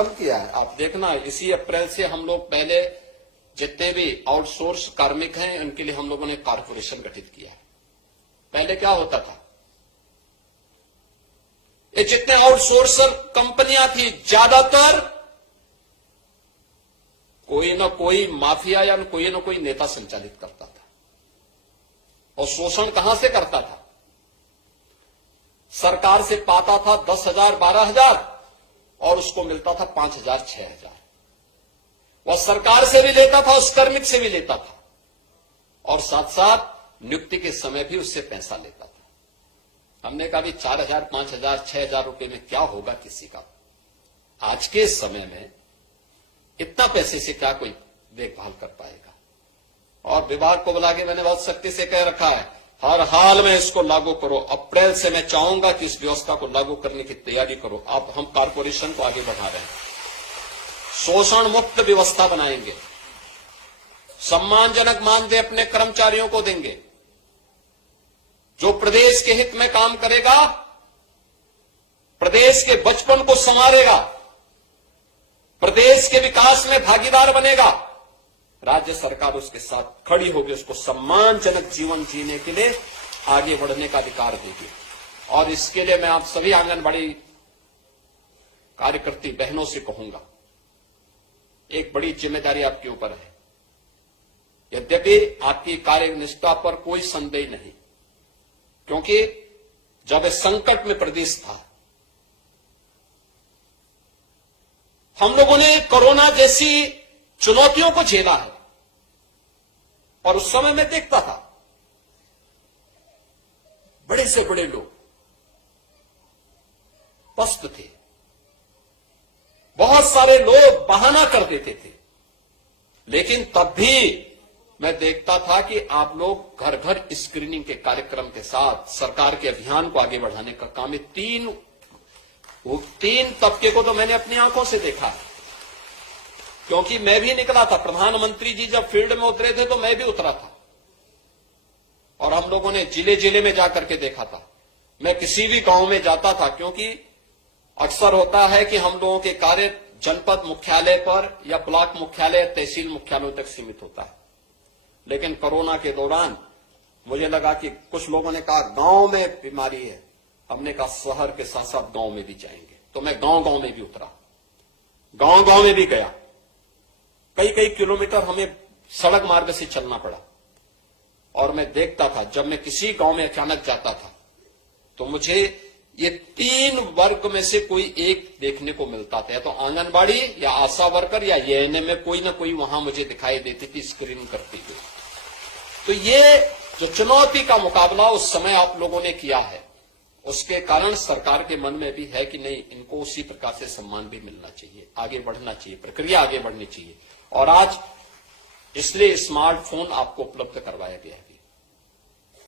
प्रारंभ किया है। आप देखना, इसी अप्रैल से हम लोग पहले जितने भी आउटसोर्स कार्मिक हैं उनके लिए हम लोगों ने कारपोरेशन गठित किया है। पहले क्या होता था, ये जितने आउटसोर्सर कंपनियां थी ज्यादातर कोई ना कोई माफिया या कोई ना कोई नेता संचालित करता था। और शोषण कहां से करता था? सरकार से पाता था 10,000 12,000 और उसको मिलता था 5,000 6,000। वह सरकार से भी लेता था, उस कार्मिक से भी लेता था, और साथ साथ नियुक्ति के समय भी उससे पैसा लेता था। हमने कहा भी 4,000 5,000 6,000 रुपए में क्या होगा किसी का? आज के समय में इतना पैसे से क्या कोई देखभाल कर पाएगा? और विभाग को बुला के मैंने बहुत सख्ती से कह रखा है, हर हाल में इसको लागू करो। अप्रैल से मैं चाहूंगा कि इस व्यवस्था को लागू करने की तैयारी करो। अब हम कारपोरेशन को आगे बढ़ा रहे हैं, शोषण मुक्त व्यवस्था बनाएंगे, सम्मानजनक मानदेय अपने कर्मचारियों को देंगे। जो प्रदेश के हित में काम करेगा, प्रदेश के बचपन को संवारेगा, प्रदेश के विकास में भागीदार बनेगा, राज्य सरकार उसके साथ खड़ी होगी, उसको सम्मानजनक जीवन जीने के लिए आगे बढ़ने का अधिकार देगी। और इसके लिए मैं आप सभी आंगनबाड़ी कार्यकर्ती बहनों से कहूंगा, एक बड़ी जिम्मेदारी आपके ऊपर है। यद्यपि आपकी कार्यनिष्ठा पर कोई संदेह नहीं, क्योंकि जब संकट में प्रदेश था, हम लोगों ने कोरोना जैसी चुनौतियों को झेला है। और उस समय मैं देखता था बड़े से बड़े लोग पस्त थे, बहुत सारे लोग बहाना कर देते थे, लेकिन तब भी मैं देखता था कि आप लोग घर घर स्क्रीनिंग के कार्यक्रम के साथ सरकार के अभियान को आगे बढ़ाने का काम है। तीन तबके को तो मैंने अपनी आंखों से देखा है, क्योंकि मैं भी निकला था। प्रधानमंत्री जी जब फील्ड में उतरे थे तो मैं भी उतरा था, और हम लोगों ने जिले जिले में जाकर के देखा था। मैं किसी भी गांव में जाता था, क्योंकि अक्सर होता है कि हम लोगों के कार्य जनपद मुख्यालय पर या ब्लॉक मुख्यालय तहसील मुख्यालयों तक सीमित होता है। लेकिन कोरोना के दौरान मुझे लगा कि कुछ लोगों ने कहा गांव में बीमारी है, हमने कहा शहर के साथ साथ गांव में भी जाएंगे। तो मैं गांव गांव में भी उतरा, गांव गांव में भी गया। कई कई किलोमीटर हमें सड़क मार्ग से चलना पड़ा, और मैं देखता था, जब मैं किसी गांव में अचानक जाता था तो मुझे ये 3 वर्ग में से कोई एक देखने को मिलता था, या तो आंगनबाड़ी या आशा वर्कर या एएनएम में कोई ना कोई वहां मुझे दिखाई देती थी स्क्रीनिंग करती हुई। तो ये जो चुनौती का मुकाबला उस समय आप लोगों ने किया है, उसके कारण सरकार के मन में भी है कि नहीं, इनको उसी प्रकार से सम्मान भी मिलना चाहिए, आगे बढ़ना चाहिए, प्रक्रिया आगे बढ़नी चाहिए। और आज इसलिए स्मार्टफोन आपको उपलब्ध करवाया गया है।